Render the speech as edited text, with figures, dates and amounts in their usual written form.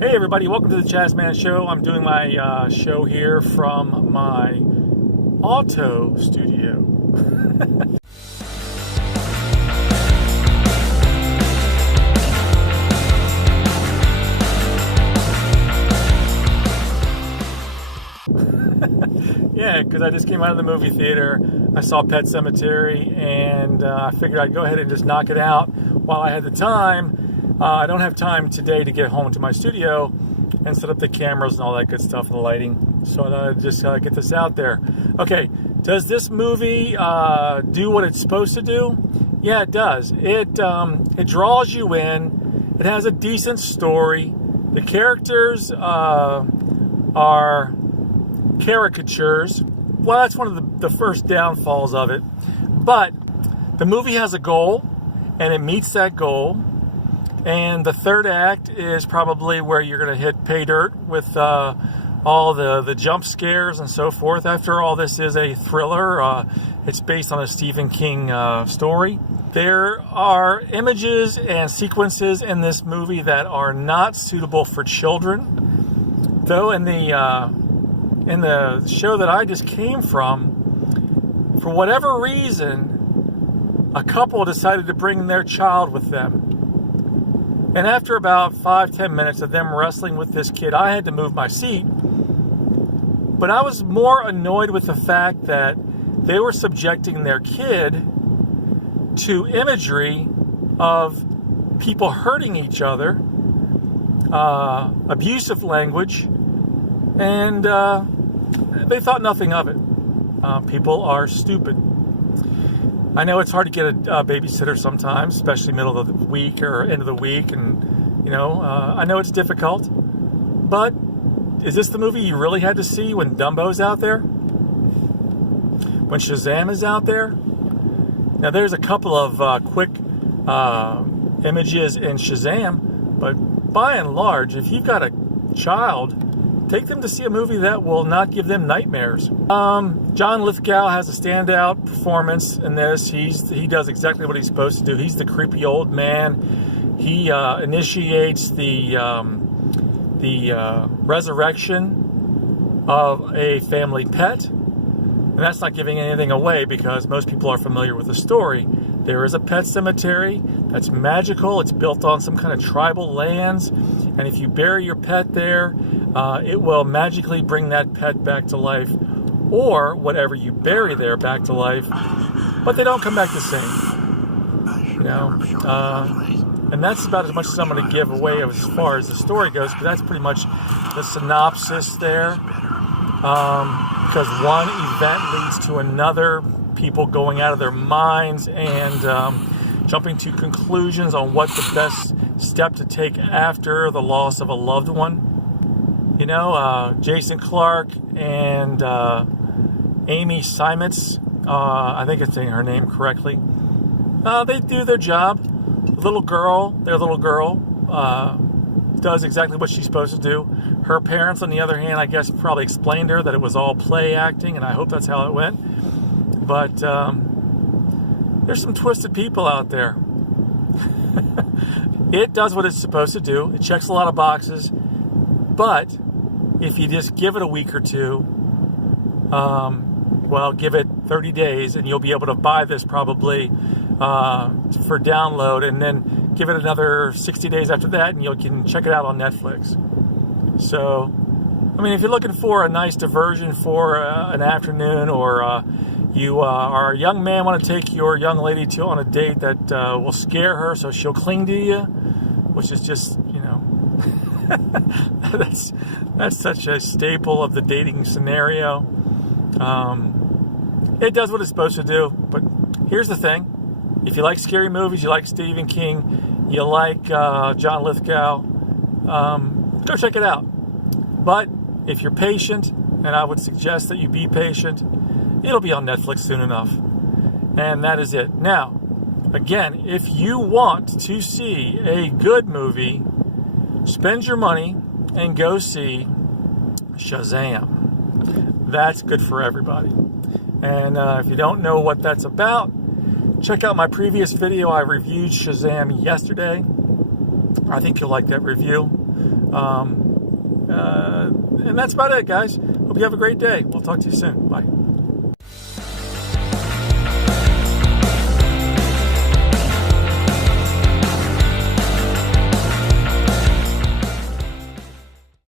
Hey everybody, welcome to the Jazzman Show. I'm doing my show here from my auto studio. Yeah, because I just came out of the movie theater. I saw Pet Sematary, and I figured I'd go ahead and just knock it out while I had the time. I don't have time today to get home to my studio and set up the cameras and all that good stuff, and the lighting. So I'd just get this out there. Okay, does this movie do what it's supposed to do? Yeah, it does. It draws you in. It has a decent story. The characters are caricatures. Well, that's one of the first downfalls of it. But the movie has a goal, and it meets that goal. And the third act is probably where you're going to hit pay dirt with all the jump scares and so forth. After all, this is a thriller. It's based on a Stephen King story. There are images and sequences in this movie that are not suitable for children. Though in the show that I just came from, for whatever reason, a couple decided to bring their child with them. And after about 5-10 minutes of them wrestling with this kid, I had to move my seat. But I was more annoyed with the fact that they were subjecting their kid to imagery of people hurting each other, abusive language, and they thought nothing of it. People are stupid. I know it's hard to get a babysitter sometimes, especially middle of the week or end of the week, and I know it's difficult. But is this the movie you really had to see when Dumbo's out there? When Shazam is out there? Now there's a couple of quick images in Shazam, but by and large, if you've got a child, take them to see a movie that will not give them nightmares. John Lithgow has a standout performance in this. He does exactly what he's supposed to do. He's the creepy old man. He initiates the resurrection of a family pet. And that's not giving anything away because most people are familiar with the story. There is a pet cemetery that's magical. It's built on some kind of tribal lands. And if you bury your pet there, it will magically bring that pet back to life, or whatever you bury there back to life, but they don't come back the same. And that's about as much as I'm going to give away as far as the story goes, but that's pretty much the synopsis there. Because one event leads to another, people going out of their minds and jumping to conclusions on what the best step to take after the loss of a loved one. Jason Clarke and Amy Seimetz, I think I'm saying her name correctly, they do their job. Their little girl does exactly what she's supposed to do. Her parents, on the other hand, I guess probably explained to her that it was all play acting, and I hope that's how it went. But there's some twisted people out there. It does what it's supposed to do. It checks a lot of boxes. But if you just give it a week or two, give it 30 days, and you'll be able to buy this probably for download, and then give it another 60 days after that, and you can check it out on Netflix. So, if you're looking for a nice diversion for an afternoon, or you are a young man, want to take your young lady on a date that will scare her so she'll cling to you, which is just, that's such a staple of the dating scenario. It does what it's supposed to do, but here's the thing. If you like scary movies, you like Stephen King, you like John Lithgow, go check it out. But if you're patient, and I would suggest that you be patient, it'll be on Netflix soon enough. And that is it. Now, again, if you want to see a good movie, spend your money and go see Shazam. That's good for everybody. And if you don't know what that's about, check out my previous video. I reviewed Shazam yesterday. I think you'll like that review. And that's about it, guys. Hope you have a great day. We'll talk to you soon. Bye.